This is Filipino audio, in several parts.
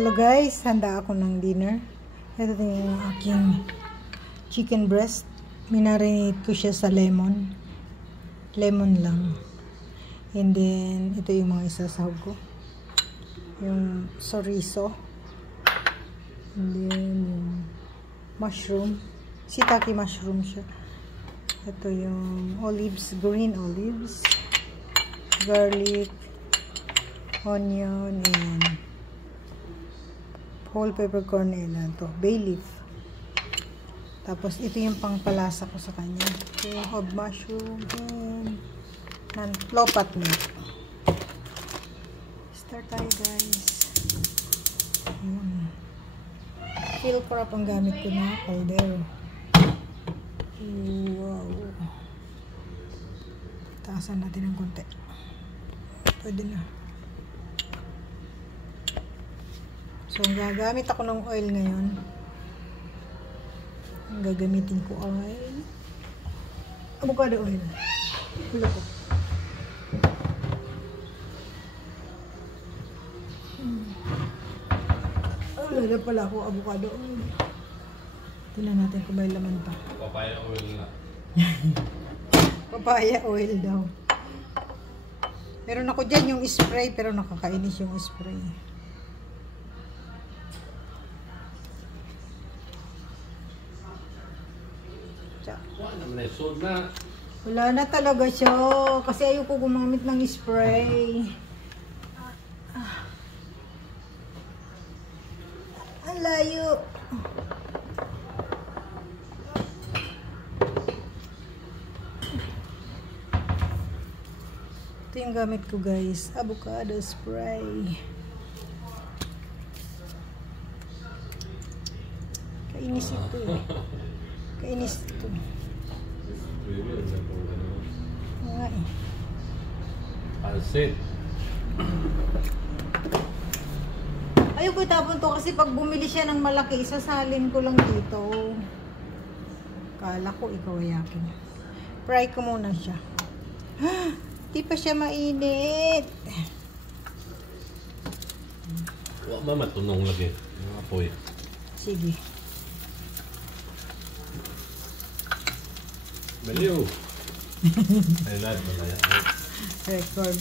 Hello guys, handa ako ng dinner. Ito yung aking chicken breast. Minarinate ko siya sa lemon. Lemon lang. And then, ito yung mga isasahog ko. Yung chorizo. And then, yung mushroom. Shiitake mushroom siya. Ito yung olives, green olives. Garlic. Onion and whole peppercorn and bay leaf. Tapos ito yung pangpalasa ko sa kanya. Ito yung hog mushroom and lopat meat. Start tayo guys. Fill crop ang gamit ko na caldero. Wow. Taasan natin ng konti. Pwede na. So, gagamit ako ng oil ngayon. Ang gagamitin ko ay avocado oil. Wala ko. Wala na pala ako avocado oil. Tingnan natin kung may laman pa. Papaya oil na. Papaya oil daw. Meron ako dyan yung spray pero nakakainis yung spray. Wala na talaga siya kasi ayoko gumamit ng spray. Ang layo. Ito yung gamit ko guys, avocado spray. Kainis ito eh. Kainis ito. Nga eh. Pansit. Ayoko itapon to kasi pag bumili siya ng malaki, isasalin ko lang dito. Kala ko ikaw ayakin. Fry ko muna siya. Di pa siya mainit. Huwag ba matunong lagi? Mga apoy. Sige. Baliw. Ay, lahat mo na yan. Record.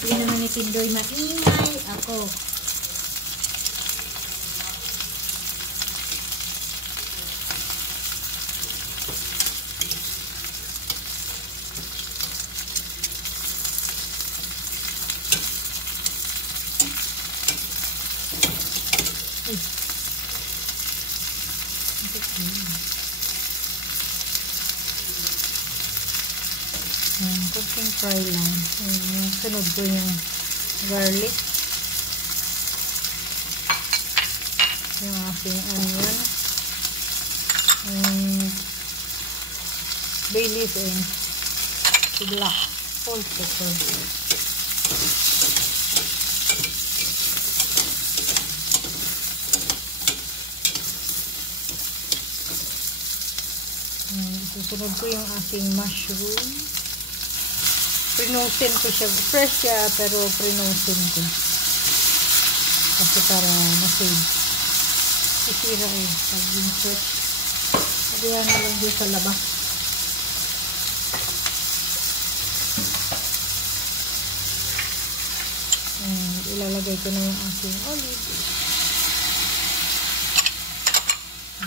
Hindi naman ni Pindoy maingay ako. Cooking fry lang. Sunod ko yung garlic. Yung aking onion. And bay leaf and black whole pepper. Susunod ko yung aking mushroom. Prinosin ko siya. Fresh siya, pero prinosin ko. Kasi para ma-save. Sisira eh. Pag yung fresh. Lagyan na lang dyan sa labas. And ilalagay ko na yung aking olive.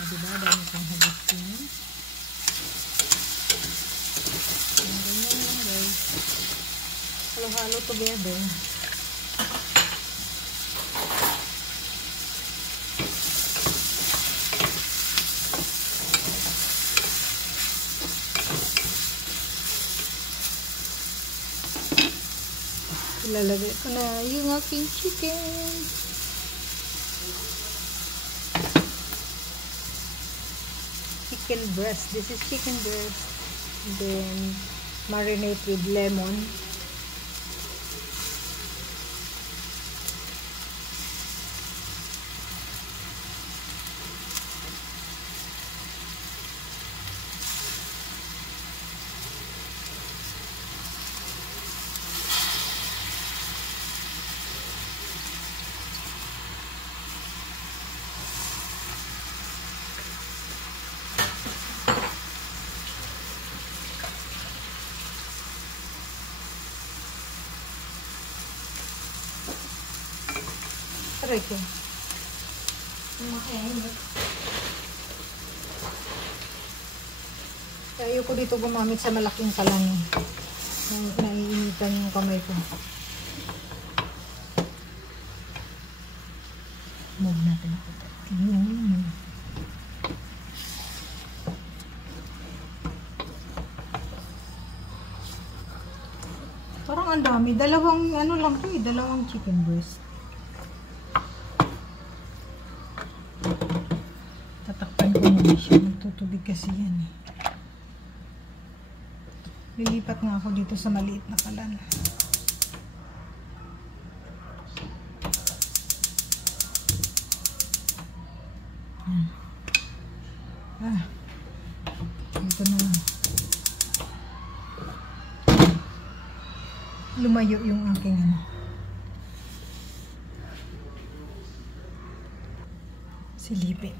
Diba? Dami kong halos yun. Halo-halo together. Ilalagay ko na yung aking chicken. Chicken breast. This is chicken breast. And then marinate with lemon. Aray ko. Mainit. Kaya ayoko dito gumamit sa malaking kalan. Naiinitan yung kamay ko. Move natin ako. Parang ang dami. Dalawang ano lang to eh. Dalawang chicken breast. Tatakpan ko muna siya. Magtutubig kasi yan eh. Lilipat nga ako dito sa maliit na kalan. Dito na lang. Lumayo yung aking ano. Silipin.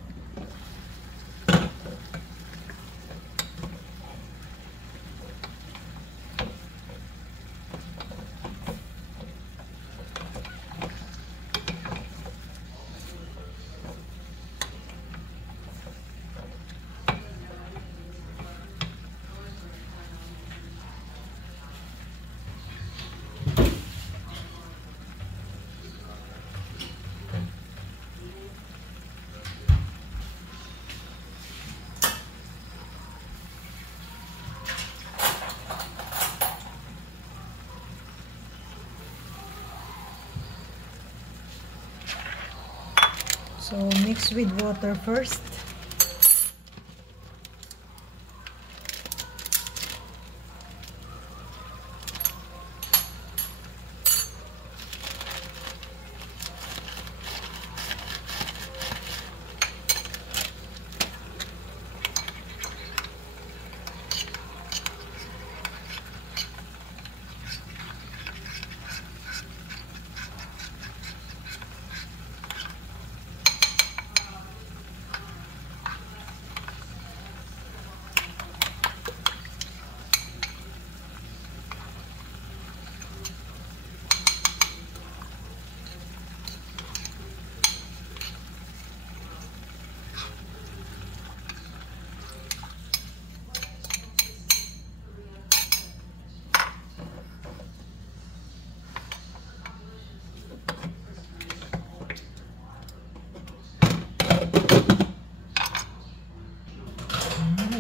So mix with water first.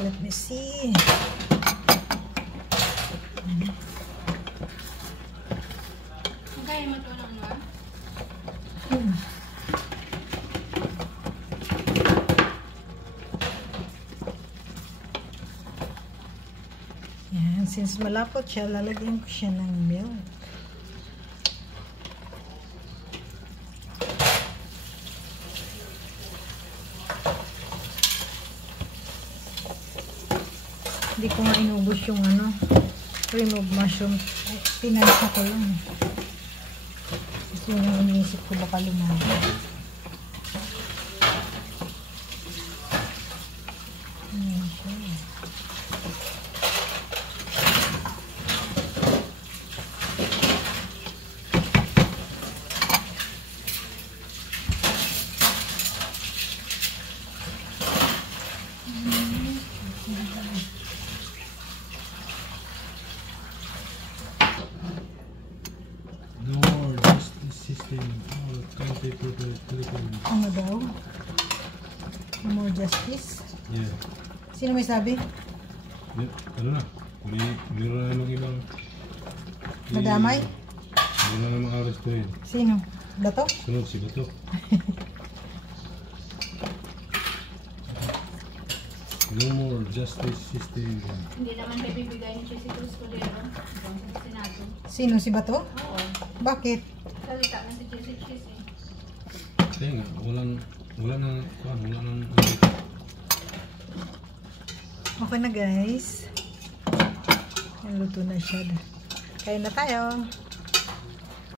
Let me see. Kaya mo ito lang na? Yan, since malapot siya, lalagyan ko siya ng milk. Hindi ko nga inubos yung ano, cream of mushroom. Pinansa ko lang. Kasi yung iniisip ko baka lumaban. Ayan siya. No more justice system. All country people telecom. Ano daw? No more justice? Yeah. Sino may sabi? Ano na? Meron na namang ibang... Madamay? Meron na namang arrest ko yun. Sino? Dato? Sunod si Bato. No more justice system. Hindi naman may bibigay ni Chessy Cruz Cordero. Doon sa Senado. Sino? Si Bato? Oo. Bakit? Salita na si Chessy. Kaya nga, wala nang... Okay na guys. Luto na siya. Kain na tayo.